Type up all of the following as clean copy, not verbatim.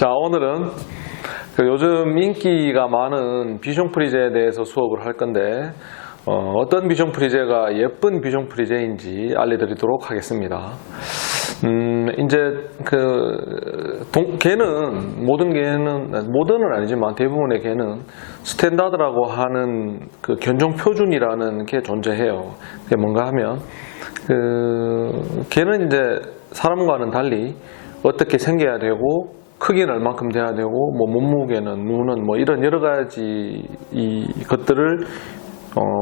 자, 오늘은 요즘 인기가 많은 비숑 프리제에 대해서 수업을 할 건데 어떤 비숑 프리제가 예쁜 비숑 프리제인지 알려드리도록 하겠습니다. 이제 개는 모던은 아니지만 대부분의 개는 스탠다드라고 하는 그 견종 표준이라는 게 존재해요. 그게 뭔가 하면 개는 이제 사람과는 달리 어떻게 생겨야 되고 크기는 얼만큼 돼야 되고 뭐 몸무게는 눈은 뭐 이런 여러 가지 이 것들을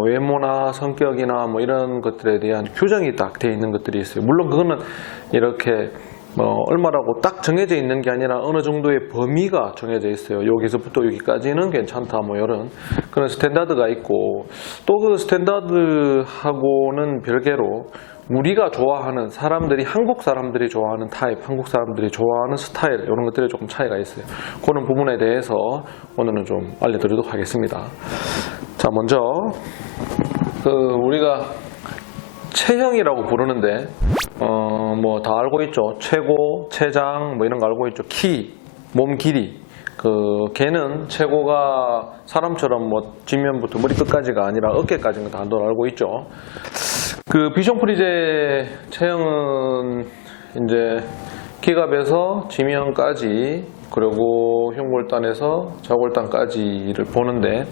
외모나 성격이나 뭐 이런 것들에 대한 규정이 딱 되어 있는 것들이 있어요. 물론 그거는 이렇게 얼마라고 딱 정해져 있는 게 아니라 어느 정도의 범위가 정해져 있어요. 여기서부터 여기까지는 괜찮다 뭐 이런 그런 스탠다드가 있고, 또 그 스탠다드하고는 별개로 우리가 좋아하는 사람들이, 한국 사람들이 좋아하는 타입, 한국 사람들이 좋아하는 스타일, 이런 것들이 조금 차이가 있어요. 그런 부분에 대해서 오늘은 좀 알려드리도록 하겠습니다. 자, 먼저 우리가 체형이라고 부르는데 뭐 다 알고 있죠. 최고, 체장 뭐 이런 거 알고 있죠. 키, 몸 길이. 개는 최고가 사람처럼 뭐 뒷면부터 머리 끝까지가 아니라 어깨까지는 다 알고 있죠. 비숑 프리제 체형은 이제 기갑에서 지면까지, 그리고 흉골단에서 좌골단까지를 보는데,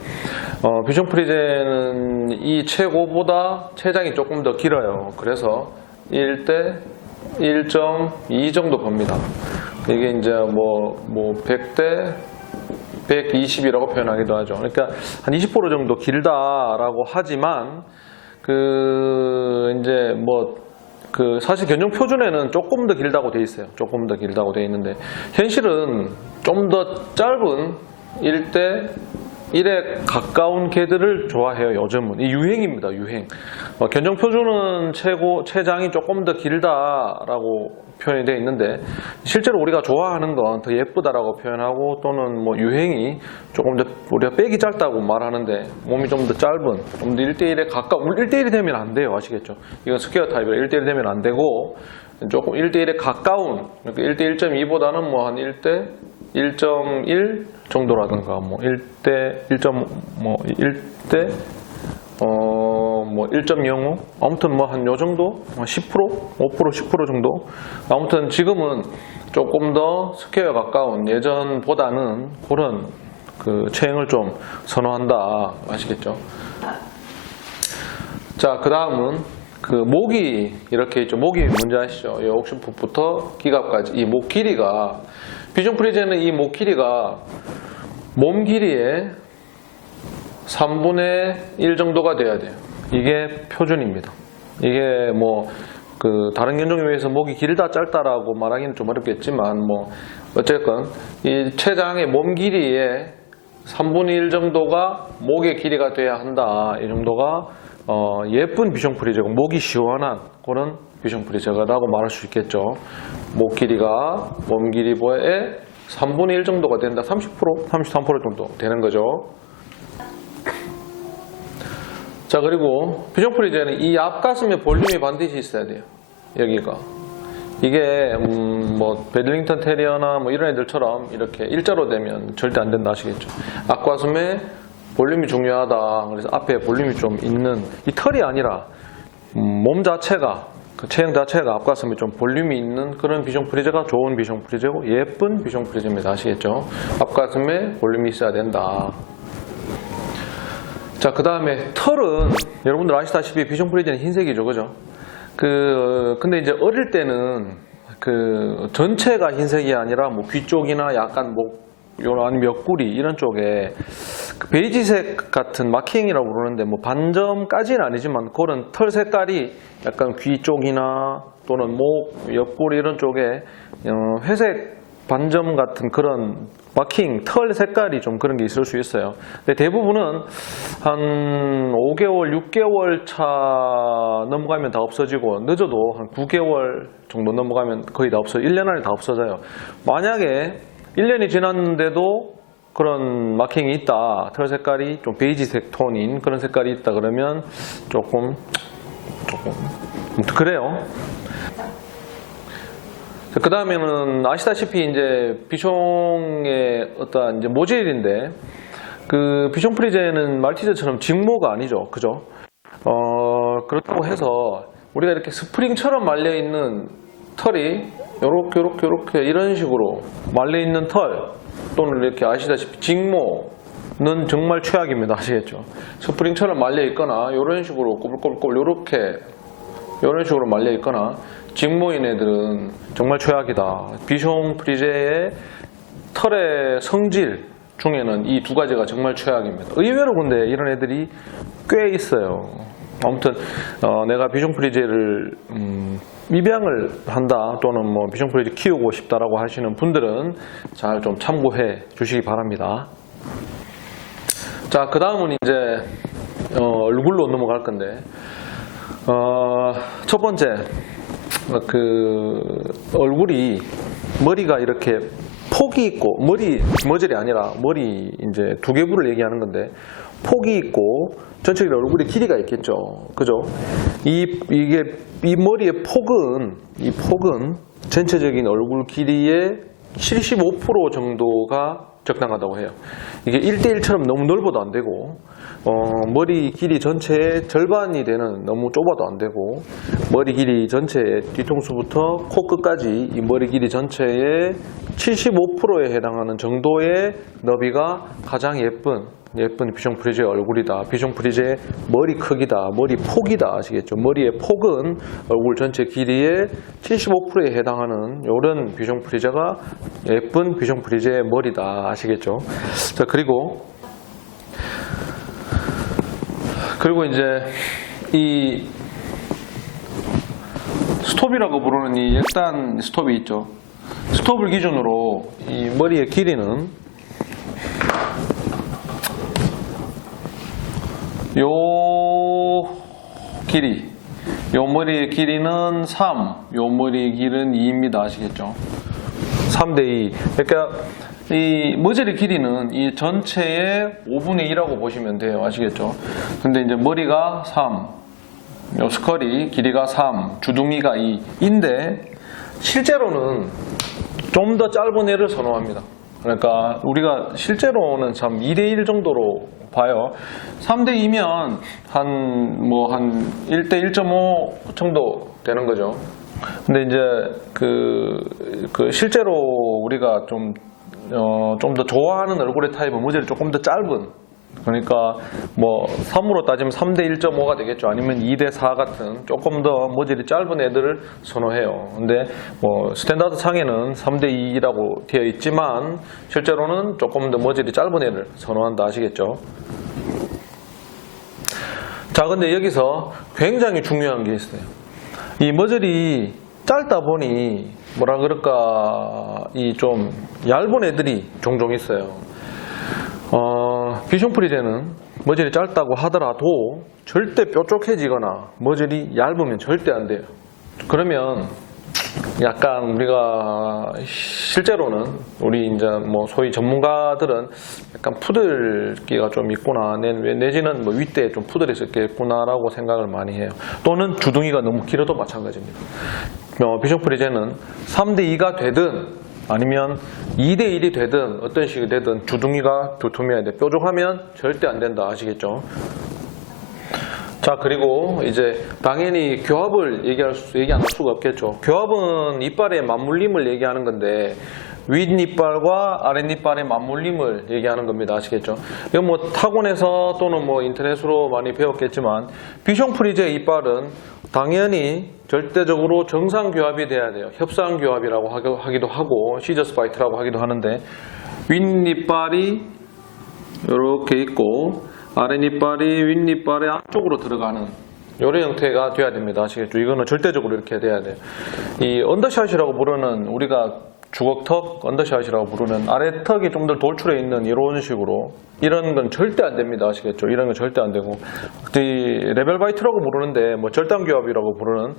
비숑 프리제는 이 최고보다 체장이 조금 더 길어요. 그래서 1대 1.2 정도 봅니다. 이게 이제 뭐 100대 120이라고 표현하기도 하죠. 그러니까 한 20% 정도 길다라고 하지만 이제 사실 견종 표준에는 조금 더 길다고 돼 있어요. 조금 더 길다고 돼 있는데 현실은 좀 더 짧은 1대 1에 가까운 개들을 좋아해요. 요즘은 이 유행입니다. 유행. 견종 표준은 체장이 조금 더 길다라고 표현이 되어 있는데, 실제로 우리가 좋아하는 건 더 예쁘다라고 표현하고, 또는 뭐 유행이 조금 더 우리가 빽이 짧다고 말하는데, 몸이 좀 더 짧은, 좀 더 1대1에 가까운, 1대1이 되면 안 돼요. 아시겠죠? 이건 스퀘어 타입이라 1대1이 되면 안 되고, 조금 1대1에 가까운, 그러니까 1대 1.2보다는 뭐 한 1대 1.1 정도라든가, 뭐 1대 1대 1.05? 아무튼 뭐 한 요 정도? 10%? 5%? 10% 정도? 아무튼 지금은 조금 더 스퀘어에 가까운, 예전보다는 그런 체형을 좀 선호한다. 아시겠죠? 자, 그 다음은 목이 이렇게 있죠. 목이 뭔지 아시죠? 이 옥시풋부터 기갑까지 이 목 길이가, 비숑 프리제는 이 목 길이가 몸 길이의 3분의 1 정도가 돼야 돼요. 이게 표준입니다. 이게 다른 견종에 비해서 목이 길다 짧다라고 말하기는 좀 어렵겠지만, 어쨌건 이 체장의 몸 길이의 3분의 1 정도가 목의 길이가 돼야 한다. 이 정도가 예쁜 비숑 프리제고, 목이 시원한 그런 비숑 프리제라고 말할 수 있겠죠. 목 길이가 몸 길이의 3분의 1 정도가 된다. 30%, 33% 정도 되는 거죠. 자, 그리고 비숑 프리제는 이 앞가슴에 볼륨이 반드시 있어야 돼요. 여기가. 이게 베들링턴 테리어나 뭐 이런 애들처럼 이렇게 일자로 되면 절대 안 된다. 아시겠죠? 앞가슴에 볼륨이 중요하다. 그래서 앞에 볼륨이 좀 있는, 이 털이 아니라 몸 자체가, 체형 자체가 앞가슴에 좀 볼륨이 있는 그런 비숑 프리제가 좋은 비숑 프리제고 예쁜 비숑 프리제입니다. 아시겠죠? 앞가슴에 볼륨이 있어야 된다. 자, 그 다음에 털은 여러분들 아시다시피 비숑 프리제는 흰색이죠. 그죠? 근데 이제 어릴 때는 전체가 흰색이 아니라 귀 쪽이나 약간 아니면 옆구리 이런 쪽에 베이지색 같은 마킹이라고 부르는데, 반점까지는 아니지만 그런 털 색깔이 약간 귀 쪽이나 또는 목, 옆구리 이런 쪽에 회색 반점 같은 그런 마킹, 털 색깔이 좀 그런 게 있을 수 있어요. 근데 대부분은 한 5개월, 6개월 차 넘어가면 다 없어지고, 늦어도 한 9개월 정도 넘어가면 거의 다 1년 안에 다 없어져요. 만약에 1년이 지났는데도 그런 마킹이 있다, 털 색깔이 좀 베이지색 톤인 그런 색깔이 있다 그러면 조금 그래요. 그 다음에는 아시다시피 이제 비숑의 어떤 이제 모질인데, 그 비숑 프리제는 말티즈처럼 직모가 아니죠, 그죠? 그렇다고 해서 우리가 이렇게 스프링처럼 말려 있는 털이 요렇게 이런 식으로 말려 있는 털, 또는 이렇게 아시다시피 직모는 정말 최악입니다. 아시겠죠? 스프링처럼 말려 있거나 이런 식으로 꼬불꼬불 이런 식으로 말려 있거나 직모인 애들은 정말 최악이다. 비숑 프리제의 털의 성질 중에는 이 두 가지가 정말 최악입니다. 의외로 근데 이런 애들이 꽤 있어요. 아무튼 내가 비숑 프리제를 입양을 한다, 또는 뭐 비숑 프리제 키우고 싶다라고 하시는 분들은 잘 좀 참고해 주시기 바랍니다. 자, 그 다음은 이제 얼굴로 넘어갈 건데, 첫 번째, 그 얼굴이, 머리가 이렇게 폭이 있고, 머리젤이 아니라 머리 이제 두개부를 얘기하는 건데, 폭이 있고 전체적으로 얼굴의 길이가 있겠죠, 그죠? 이 머리의 폭은 전체적인 얼굴 길이의 75% 정도가 적당하다고 해요. 이게 1대1처럼 너무 넓어도 안 되고, 머리 길이 전체의 절반이 되는, 너무 좁아도 안 되고, 머리 길이 전체의 뒤통수부터 코끝까지 이 머리 길이 전체의 75%에 해당하는 정도의 너비가 가장 예쁜 비숑 프리제의 얼굴이다. 비숑 프리제의 머리 크기다. 머리 폭이다. 아시겠죠? 머리의 폭은 얼굴 전체 길이의 75%에 해당하는 이런 비숑 프리제가 예쁜 비숑 프리제의 머리다. 아시겠죠? 자, 그리고 이제 이 스톱이라고 부르는 이 액단 스톱이 있죠. 스톱을 기준으로 이 머리의 길이는 요 머리의 길이는 3, 요 머리의 길이는 2입니다. 아시겠죠? 3대2. 그러니까 이 머젤의 길이는 이 전체의 5분의 1이라고 보시면 돼요. 아시겠죠? 근데 이제 머리가 3, 요 스컬이 길이가 3, 주둥이가 2인데, 실제로는 좀 더 짧은 애를 선호합니다. 그러니까 우리가 실제로는 참 2대1 정도로 봐요. 3대2면 한 1대 1.5 정도 되는 거죠. 근데 이제 그 실제로 우리가 좀 더 좋아하는 얼굴의 타입은 머젤이 조금 더 짧은, 그러니까 뭐 3으로 따지면 3대 1.5가 되겠죠. 아니면 2대 4 같은 조금 더 머젤이 짧은 애들을 선호해요. 근데 뭐 스탠다드 상에는 3대 2라고 되어 있지만 실제로는 조금 더 머젤이 짧은 애를 선호한다. 아시겠죠? 자, 근데 여기서 굉장히 중요한 게 있어요. 이 머젤이 짧다 보니 뭐라 그럴까, 이 좀 얇은 애들이 종종 있어요. 비숑 프리제는 머젤이 짧다고 하더라도 절대 뾰족해지거나 머젤이 얇으면 절대 안 돼요. 그러면 약간 우리가 실제로는 우리 이제 뭐 소위 전문가들은 약간 푸들기가 좀 있구나, 내지는 뭐 윗대에 좀 푸들이 있었겠구나라고 생각을 많이 해요. 또는 주둥이가 너무 길어도 마찬가지입니다. 비숑 프리제는 3대2가 되든 아니면 2대1이 되든 어떤 식이 되든 주둥이가 두툼해야 돼. 뾰족하면 절대 안 된다. 아시겠죠? 자, 그리고 이제 당연히 교합을 얘기 안 할 수가 없겠죠. 교합은 이빨의 맞물림을 얘기하는 건데, 윗니빨과 아랫니빨의 맞물림을 얘기하는 겁니다. 아시겠죠? 이건 뭐 타곤에서 또는 뭐 인터넷으로 많이 배웠겠지만, 비숑 프리제의 이빨은 당연히 절대적으로 정상 교합이 돼야 돼요. 협상 교합이라고 하기도 하고 시저스 바이트라고 하기도 하는데, 윗니빨이 이렇게 있고 아랫니빨이 윗니빨의 앞쪽으로 들어가는 이런 형태가 돼야 됩니다. 아시겠죠? 이거는 절대적으로 이렇게 돼야 돼요. 이 언더샷이라고 부르는, 우리가 주걱턱 언더샷이라고 부르는 아래턱이 좀 더 돌출해 있는 이런 식으로, 이런 건 절대 안 됩니다. 아시겠죠? 이런 건 절대 안 되고, 이 레벨 바이트라고 부르는데 뭐 절단교합이라고 부르는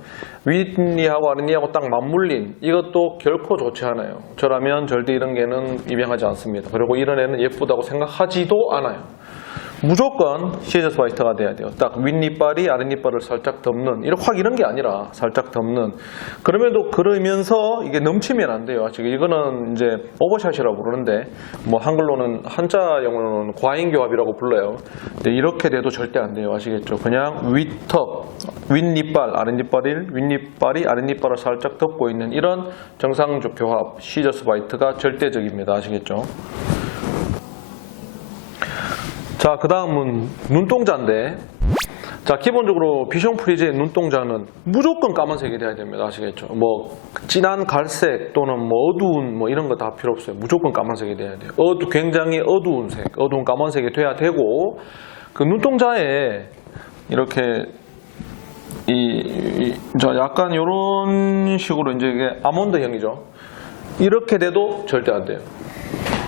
윗니하고 아랫니하고 딱 맞물린, 이것도 결코 좋지 않아요. 저라면 절대 이런 개는 입양하지 않습니다. 그리고 이런 애는 예쁘다고 생각하지도 않아요. 무조건 시저스 화이트가 돼야 돼요. 딱 윗니빨이 아랫니빨을 살짝 덮는, 이렇게 확 이런 게 아니라 살짝 덮는. 그러면서 이게 넘치면 안 돼요. 지금 이거는 이제 오버샷이라고 부르는데, 뭐 한글로는 한자 영어로는 과잉교합이라고 불러요. 근데 이렇게 돼도 절대 안 돼요. 아시겠죠? 그냥 윗니빨, 윗니빨이 아랫니빨을 살짝 덮고 있는 이런 정상적 교합, 시저스 화이트가 절대적입니다. 아시겠죠? 자, 그 다음은 눈동자인데, 자, 기본적으로 비숑 프리즈의 눈동자는 무조건 까만색이 돼야 됩니다. 아시겠죠? 뭐 진한 갈색 또는 뭐 어두운 뭐 이런 거 다 필요 없어요. 무조건 까만색이 돼야 돼요. 굉장히 어두운 색, 어두운 까만색이 돼야 되고, 그 눈동자에 이렇게 저 약간 이런 식으로 이제 이게 아몬드형이죠. 이렇게 돼도 절대 안 돼요.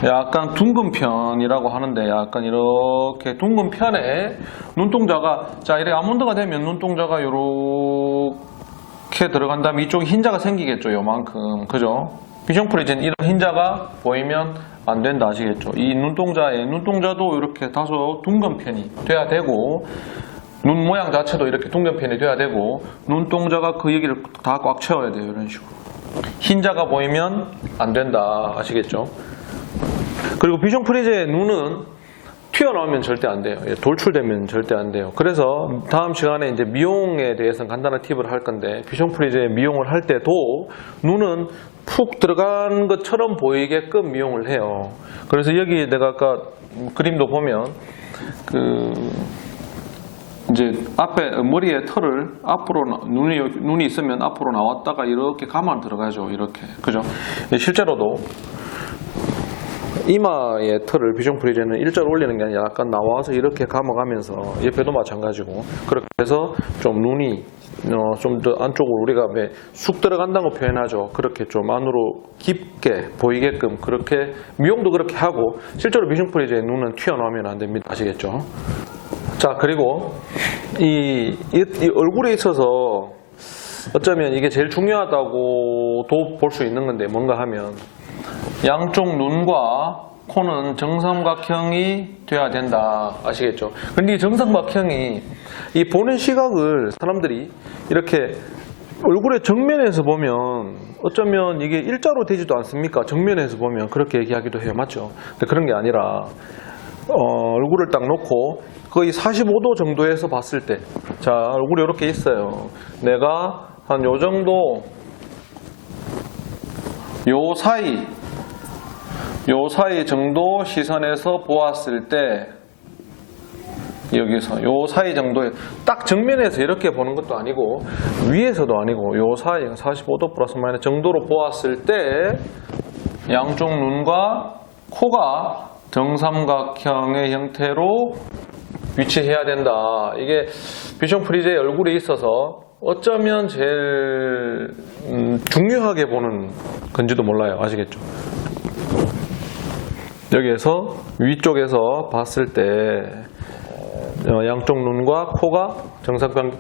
약간 둥근 편이라고 하는데, 약간 이렇게 둥근 편에 눈동자가, 자, 이렇게 아몬드가 되면 눈동자가 이렇게 들어간 다음에 이쪽에 흰자가 생기겠죠. 요만큼. 그죠? 비숑 프리즈는 이런 흰자가 보이면 안 된다. 아시겠죠? 이 눈동자도 이렇게 다소 둥근 편이 돼야 되고, 눈 모양 자체도 이렇게 둥근 편이 돼야 되고, 눈동자가 그 여기를 다 꽉 채워야 돼요. 이런 식으로. 흰자가 보이면 안 된다. 아시겠죠? 그리고 비숑 프리즈의 눈은 튀어나오면 절대 안 돼요. 돌출되면 절대 안 돼요. 그래서 다음 시간에 이제 미용에 대해서는 간단한 팁을 할 건데, 비숑 프리즈의 미용을 할 때도 눈은 푹 들어간 것처럼 보이게끔 미용을 해요. 그래서 여기 내가 아까 그림도 보면 이제 앞에 머리에 털을 앞으로 눈이 있으면 앞으로 나왔다가 이렇게 감아 들어가죠. 이렇게. 그죠? 실제로도 이마의 털을 비숑 프리즈는 일자로 올리는 게 아니라 약간 나와서 이렇게 감아가면서, 옆에도 마찬가지고, 그렇게 해서 좀 눈이 좀 더 안쪽으로 우리가 왜 쑥 들어간다고 표현하죠. 그렇게 좀 안으로 깊게 보이게끔 그렇게 미용도 그렇게 하고, 실제로 비숑 프리즈의 눈은 튀어나오면 안 됩니다. 아시겠죠? 자, 그리고 이 얼굴에 있어서 어쩌면 이게 제일 중요하다고도 볼 수 있는 건데, 뭔가 하면 양쪽 눈과 코는 정삼각형이 돼야 된다. 아시겠죠? 근데 이 정삼각형이, 이 보는 시각을 사람들이 이렇게 얼굴의 정면에서 보면 어쩌면 이게 일자로 되지도 않습니까? 정면에서 보면 그렇게 얘기하기도 해요. 맞죠? 근데 그런 게 아니라 얼굴을 딱 놓고 거의 45도 정도에서 봤을 때, 자, 얼굴이 이렇게 있어요. 내가 한 요 정도, 요 사이 정도 시선에서 보았을 때, 여기서 요 사이 정도에 딱 정면에서 이렇게 보는 것도 아니고 위에서도 아니고 요 사이 45도 플러스 마이너스 정도로 보았을 때 양쪽 눈과 코가 정삼각형의 형태로 위치해야 된다. 이게 비숑 프리즈의 얼굴에 있어서 어쩌면 제일 중요하게 보는 건지도 몰라요. 아시겠죠? 여기에서 위쪽에서 봤을 때 양쪽 눈과 코가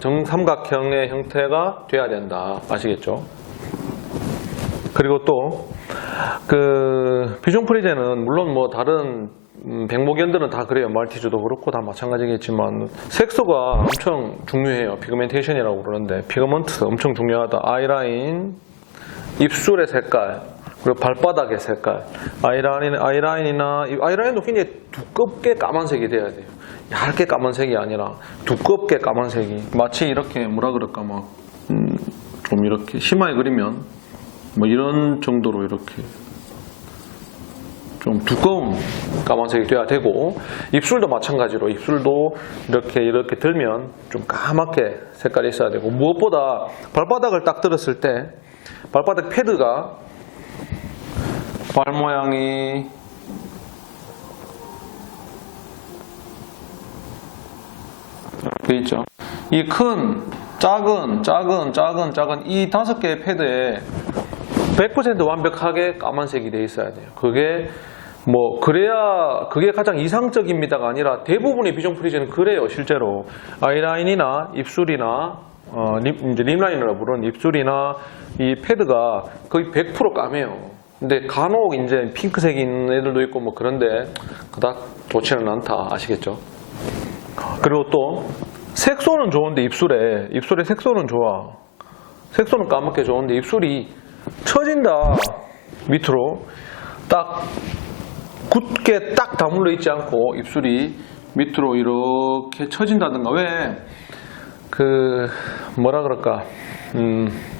정삼각형의 형태가 돼야 된다. 아시겠죠? 그리고 또 비숑 프리즈는 물론 뭐 다른 백목견들은 다 그래요. 말티즈도 그렇고 다 마찬가지겠지만 색소가 엄청 중요해요. 피그멘테이션이라고 그러는데, 피그먼트 엄청 중요하다. 아이라인, 입술의 색깔, 그리고 발바닥의 색깔, 아이라인도 굉장히 두껍게 까만색이 돼야 돼요. 얇게 까만색이 아니라 두껍게 까만색이, 마치 이렇게 뭐라 그럴까 막 좀 이렇게 심하게 그리면 뭐 이런 정도로 이렇게 좀 두꺼운 까만색이 돼야 되고, 입술도 마찬가지로 입술도 이렇게 들면 좀 까맣게 색깔이 있어야 되고, 무엇보다 발바닥을 딱 들었을 때 발바닥 패드가 발 모양이 이렇게 있죠. 이 큰, 작은 이 5개의 패드에 100% 완벽하게 까만색이 돼 있어야 돼요. 그게 가장 이상적입니다가 아니라 대부분의 비숑 프리즈는 그래요. 실제로 아이라인이나 입술이나 이제 립라인이라고 부르는 입술이나 이 패드가 거의 100% 까매요. 근데 간혹 이제 핑크색인 애들도 있고 뭐 그런데 그닥 좋지는 않다. 아시겠죠? 그리고 또 색소는 좋은데 입술에 색소는 좋아. 색소는 까맣게 좋은데 입술이 처진다. 밑으로 딱 굳게 딱 다물러 있지 않고 입술이 밑으로 이렇게 처진다든가. 왜 뭐라 그럴까,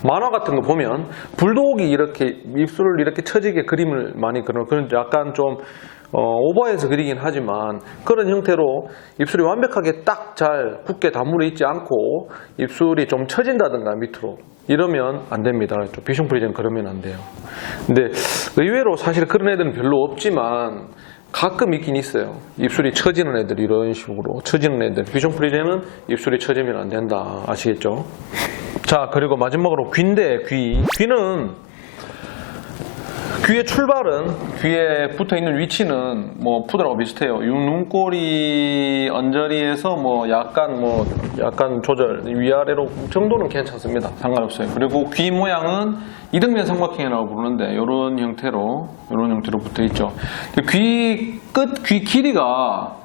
만화 같은 거 보면 불독이 이렇게 입술을 이렇게 처지게 그림을 많이 그런 약간 좀 오버해서 그리긴 하지만 그런 형태로 입술이 완벽하게 딱 잘 굳게 다물어 있지 않고 입술이 좀 처진다든가 밑으로 이러면 안 됩니다. 비숑 프리제는 그러면 안 돼요. 근데 의외로 사실 그런 애들은 별로 없지만 가끔 있긴 있어요. 입술이 처지는 애들, 이런 식으로 처지는 애들. 비숑 프리제는 입술이 처지면 안 된다. 아시겠죠? 자, 그리고 마지막으로 귀인데, 귀는 귀의 출발은, 귀에 붙어 있는 위치는 뭐 푸드라고 비슷해요. 눈꼬리 언저리에서 약간 조절, 위아래로 정도는 괜찮습니다. 상관없어요. 그리고 귀 모양은 이등변 삼각형이라고 부르는데 이런 형태로 붙어 있죠. 귀 길이가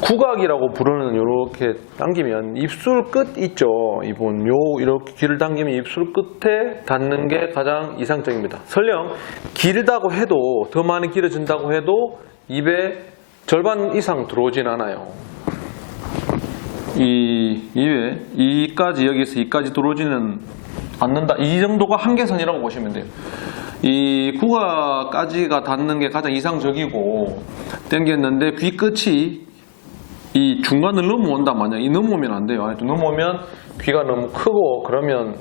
구각이라고 부르는, 이렇게 당기면 입술 끝 있죠. 이분 이렇게 귀를 당기면 입술 끝에 닿는 게 가장 이상적입니다. 설령 길다고 해도, 더 많이 길어진다고 해도 입에 절반 이상 들어오진 않아요. 입에 여기서 이까지 들어오지는 않는다. 이 정도가 한계선이라고 보시면 돼요. 이 구각까지가 닿는 게 가장 이상적이고, 당겼는데 귀 끝이 이 중간을 넘어온단 말이야. 이 넘어오면 안 돼요. 넘어오면 귀가 너무 크고 그러면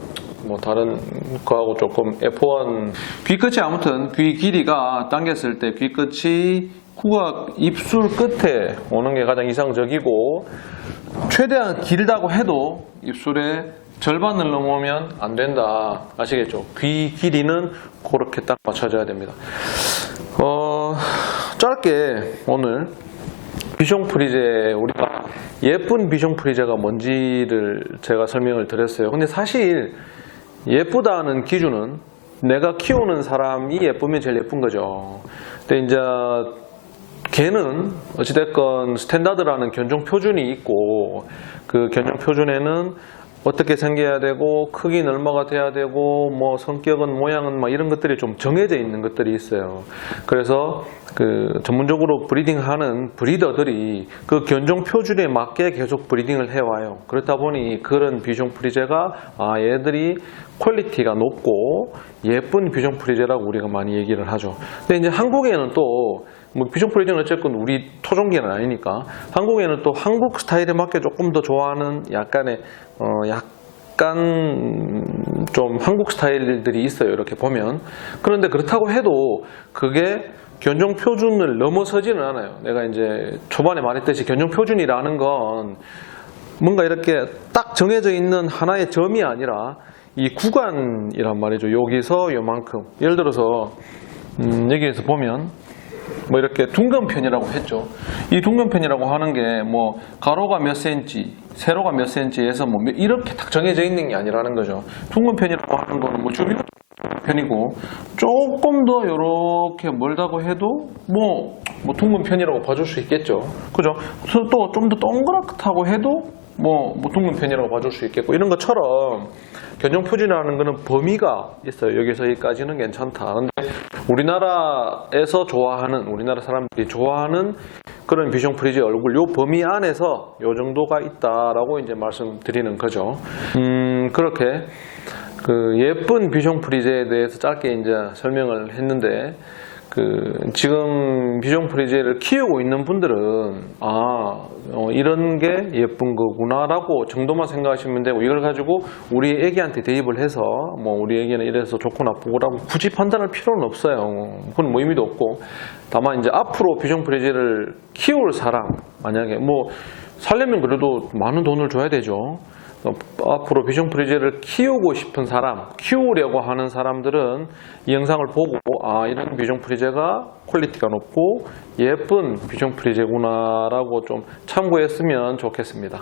뭐 다른 거하고 조금 F1. 귀 끝이 아무튼 귀 길이가 당겼을 때 귀 끝이 구각 입술 끝에 오는 게 가장 이상적이고, 최대한 길다고 해도 입술의 절반을 넘으면 안 된다. 아시겠죠? 귀 길이는 그렇게 딱 맞춰줘야 됩니다. 짧게 오늘 비숑 프리제, 우리가 예쁜 비숑 프리제가 뭔지를 제가 설명을 드렸어요. 근데 사실 예쁘다는 기준은 내가 키우는 사람이 예쁘면 제일 예쁜 거죠. 근데 이제 걔는 어찌됐건 스탠다드라는 견종 표준이 있고, 그 견종 표준에는 어떻게 생겨야 되고, 크기는 얼마가 돼야 되고, 뭐 성격은, 모양은 막 이런 것들이 좀 정해져 있는 것들이 있어요. 그래서 그 전문적으로 브리딩하는 브리더들이 그 견종 표준에 맞게 계속 브리딩을 해와요. 그렇다 보니 그런 비숑 프리제가 얘들이 퀄리티가 높고 예쁜 비숑 프리제라고 우리가 많이 얘기를 하죠. 근데 이제 한국에는 또 비숑 프리제는 어쨌든 우리 토종개는 아니니까, 한국에는 또 한국 스타일에 맞게 조금 더 좋아하는 약간 좀 한국 스타일들이 있어요. 이렇게 보면. 그런데 그렇다고 해도 그게 견종 표준을 넘어서지는 않아요. 내가 이제 초반에 말했듯이 견종 표준이라는 건 뭔가 이렇게 딱 정해져 있는 하나의 점이 아니라 이 구간이란 말이죠. 여기서 요만큼. 예를 들어서 여기에서 보면 뭐 이렇게 둥근편이라고 했죠. 이 둥근편이라고 하는 게 뭐 가로가 몇 센치, 세로가 몇 센치에서 뭐 이렇게 딱 정해져 있는 게 아니라는 거죠. 둥근편이라고 하는 거는 뭐 좀 편이고, 조금 더 이렇게 멀다고 해도 뭐 둥근편이라고 봐줄 수 있겠죠. 그죠? 또 좀 더 동그랗다고 해도 뭐 둥근편이라고 봐줄 수 있겠고, 이런 것처럼 견종 표준이라는 거는 범위가 있어요. 여기서 여기까지는 괜찮다. 근데 우리나라에서 좋아하는, 우리나라 사람들이 좋아하는 그런 비숑 프리제 얼굴, 요 범위 안에서 요 정도가 있다라고 이제 말씀드리는 거죠. 그렇게 그 예쁜 비숑 프리제에 대해서 짧게 이제 설명을 했는데, 지금 비숑 프리제를 키우고 있는 분들은 이런 게 예쁜 거구나라고 정도만 생각하시면 되고, 이걸 가지고 우리 애기한테 대입을 해서 뭐 우리 애기는 이래서 좋고 나쁘고라고 굳이 판단할 필요는 없어요. 그건 뭐 의미도 없고, 다만 이제 앞으로 비숑 프리제를 키울 사람, 만약에 뭐 살려면 그래도 많은 돈을 줘야 되죠. 앞으로 비숑 프리제를 키우고 싶은 사람, 키우려고 하는 사람들은 이 영상을 보고 이런 비숑 프리제가 퀄리티가 높고 예쁜 비숑 프리제구나 라고 좀 참고했으면 좋겠습니다.